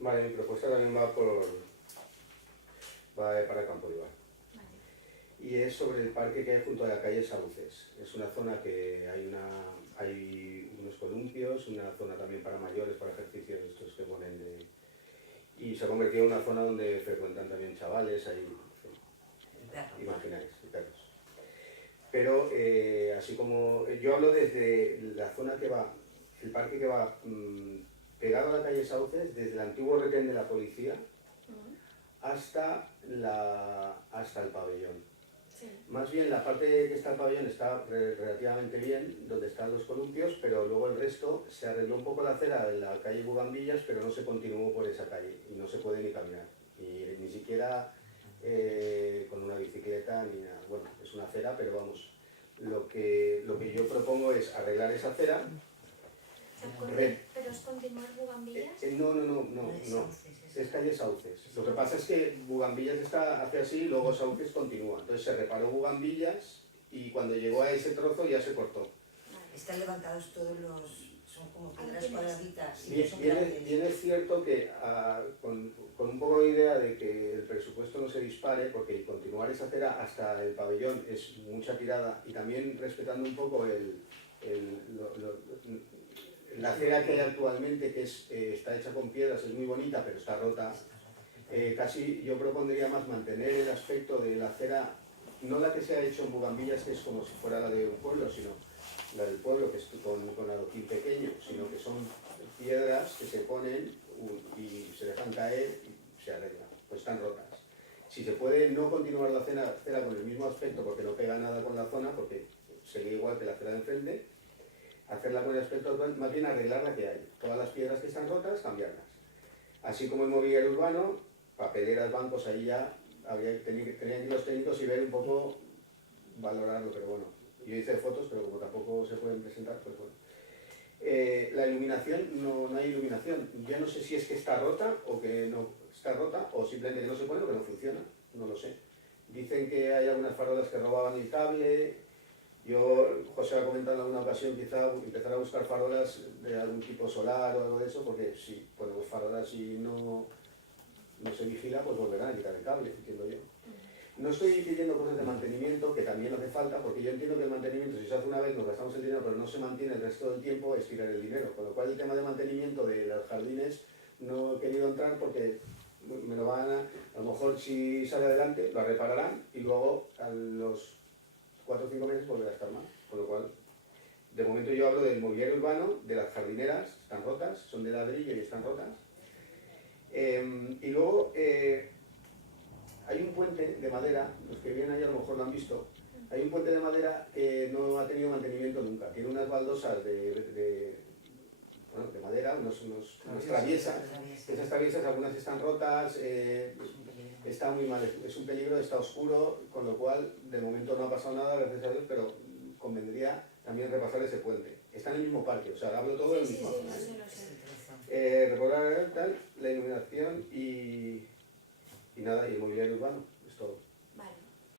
Vale, mi propuesta también va para Campo de Bar. Vale. Y es sobre el parque que hay junto a la calle Sauces. Es una zona que hay unos columpios, una zona también para mayores, para ejercicios estos que ponen de... Y se ha convertido en una zona donde frecuentan también chavales, hay, imagináis, perros. Pero así como yo hablo desde la zona que va, el parque que va pegado a la calle Sauces, desde el antiguo retén de la policía hasta el pabellón. Sí. Más bien la parte que está el pabellón está relativamente bien, donde están los columpios, pero luego el resto se arregló un poco la acera de la calle Bugambillas, pero no se continuó por esa calle y no se puede ni caminar, ni siquiera con una bicicleta ni nada. Bueno, es una acera, pero vamos, lo que yo propongo es arreglar esa acera. ¿Pero es continuar Bugambillas? No. Es calle Sauces. Lo que pasa es que Bugambillas hace así y luego Sauces continúa. Entonces se reparó Bugambillas y cuando llegó a ese trozo ya se cortó. Vale. Están levantados todos son como piedras cuadraditas. Bien es cierto que con un poco de idea de que el presupuesto no se dispare, porque continuar esa acera hasta el pabellón es mucha tirada y también respetando un poco la acera que hay actualmente, que está hecha con piedras, es muy bonita, pero está rota. Casi yo propondría más mantener el aspecto de la acera, no la que se ha hecho en Bugambillas, que es como si fuera la de un pueblo, sino la del pueblo, que es con adoquín pequeño, sino que son piedras que se ponen y se dejan caer y se arreglan, pues están rotas. Si se puede no continuar la acera con el mismo aspecto, porque no pega nada con la zona, porque sería igual que la acera de enfrente, hacerla con el aspecto actual, más bien arreglar la que hay. Todas las piedras que están rotas, cambiarlas. Así como el mobiliario urbano, papeleras, bancos, ahí ya tenían que ir los técnicos y ver un poco, valorarlo, pero bueno. Yo hice fotos, pero como tampoco se pueden presentar, pues bueno. La iluminación, no hay iluminación. Ya no sé si es que está rota o que no está rota, o simplemente que no se pone o que no funciona, no lo sé. Dicen que hay algunas farolas que robaban el cable. José ha comentado en alguna ocasión quizá empezar a buscar farolas de algún tipo solar o algo de eso, porque si ponemos farolas y no se vigila, pues volverán a quitar el cable, entiendo yo. No estoy pidiendo cosas de mantenimiento, que también hace falta, porque yo entiendo que el mantenimiento, si se hace una vez, nos gastamos el dinero, pero no se mantiene el resto del tiempo, es tirar el dinero. Con lo cual el tema de mantenimiento de los jardines no he querido entrar porque me lo van a lo mejor si sale adelante, lo repararán y luego a los 4 o 5 meses volverá a estar mal. Con lo cual, de momento yo hablo del mobiliario urbano, de las jardineras, están rotas, son de ladrillo y están rotas. Y luego hay un puente de madera, los que vienen ahí a lo mejor lo han visto, hay un puente de madera que no ha tenido mantenimiento nunca, tiene unas baldosas de madera, unas traviesas, esas traviesas algunas están rotas, está muy mal, es un peligro, está oscuro, con lo cual de momento no ha pasado nada, gracias a Dios, pero convendría también repasar ese puente. Está en el mismo parque, o sea, hablo todo del mismo. Sí, lo sé. Recordar la iluminación y nada, y el mobiliario urbano, es todo.